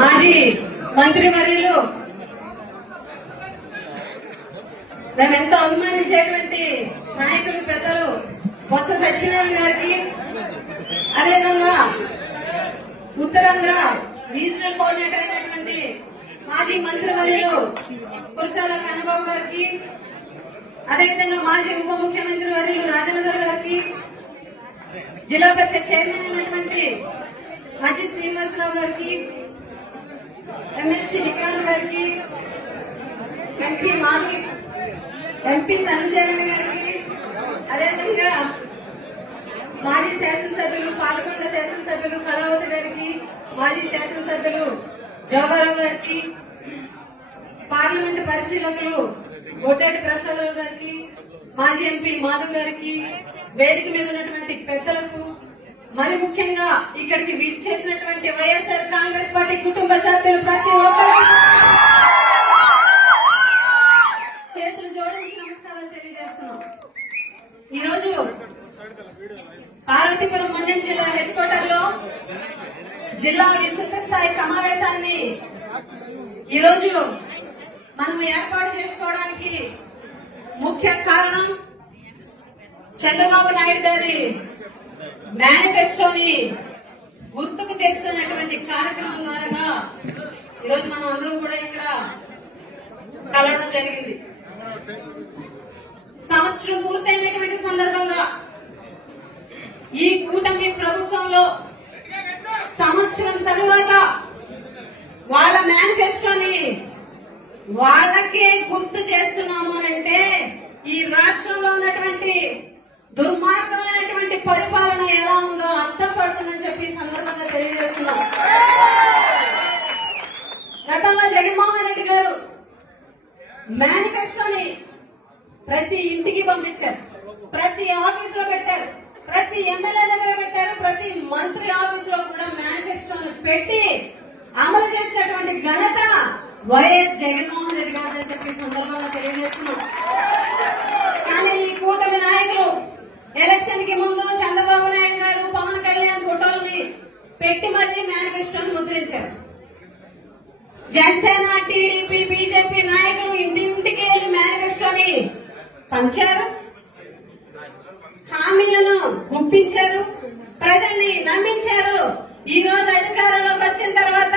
మాజీ మంత్రి వర్యులు మేమెంతో అభిమానించేటువంటి నాయకులు పెద్దలు బొత్స సత్యనారాయణ గారికి అదేవిధంగా ఉత్తరాంధ్ర రీజనల్ కోఆర్డినేటర్ అయినటువంటి మాజీ మంత్రి వర్యులు కురసాల కన్నబాబు గారికి అదేవిధంగా మాజీ ఉప ముఖ్యమంత్రి వర్యులు రాజేంద్ర గారికి జిల్లా పరిషత్ చైర్మన్ అయినటువంటి మాజీ శ్రీనివాసరావు గారికి ఎమ్మెల్సీ విక్రాంత్ గారికి ఎంపీ మాధవి ఎంపీ సంజయ్ గారికి అదేవిధంగా మాజీ శాసనసభ్యులు పాల్గొండ శాసనసభ్యులు కళావతి గారికి మాజీ శాసనసభ్యులు జవహరావు గారికి పార్లమెంట్ పరిశీలకులు గొడ్డాటి ప్రసాదరావు గారికి మాజీ ఎంపీ మాధవ్ గారికి వేదిక మీద ఉన్నటువంటి పెద్దలకు మరి ముఖ్యంగా ఇక్కడికి విచ్చేసినటువంటి వైఎస్ఆర్ కాంగ్రెస్ పార్టీ కుటుంబ సభ్యులు ప్రతి ఒక్కరు చేతులు జోడించి నమస్కారాలు తెలియజేస్తున్నాం. ఈరోజు పార్వతీపురం మండ్యం జిల్లా హెడ్ క్వార్టర్లో జిల్లా విస్తృత స్థాయి సమావేశాన్ని ఈరోజు మనం ఏర్పాటు చేసుకోవడానికి ముఖ్య కారణం చంద్రబాబు నాయుడు గారి మేనిఫెస్టోని గుర్తుకు తెస్తున్నటువంటి కార్యక్రమం ద్వారా ఈరోజు మనం అందరం కూడా ఇక్కడ కలవడం జరిగింది. సంవత్సరం పూర్తయినటువంటి సందర్భంగా ఈ కూటమి ప్రభుత్వంలో సంవత్సరం తరువాత వాళ్ళ మేనిఫెస్టోని వాళ్ళకే గుర్తు చేస్తున్నాము అంటే ఈ రాష్ట్రంలో ఉన్నటువంటి దుర్మార్గమైనటువంటి పరిపాలన ఎలా ఉందో అర్థం పడుతుందని చెప్పి సందర్భంగా తెలియజేస్తున్నాం. గతంలో జగన్మోహన్ రెడ్డి గారు మేనిఫెస్టోని ప్రతి ఇంటికి పంపించారు. ప్రతి ఆఫీస్లో పెట్టారు. ప్రతి ఎమ్మెల్యే దగ్గర పెట్టారు. ప్రతి మంత్రి ఆఫీస్లో కూడా మేనిఫెస్టోని పెట్టి అమలు చేసినటువంటి ఘనత వైఎస్ జగన్మోహన్ రెడ్డి గారు అని చెప్పి ఈ సందర్భంగా తెలియజేస్తున్నాం కానీ ఈ కూటమి నాయకులు ఎలక్షన్కి ముందు చంద్రబాబు నాయుడు గారు పవన్ కళ్యాణ్ ఫోటోల్ని పెట్టి మరీ మేనిఫెస్టోను ముద్రించారు. జనసేన టీడీపీ బీజేపీ నాయకులు ఇంటింటికి వెళ్ళి మేనిఫెస్టోని పంచారు. హామీలను ముప్పించారు ప్రజల్ని నమ్మించారు. ఈ రోజు అధికారంలోకి వచ్చిన తర్వాత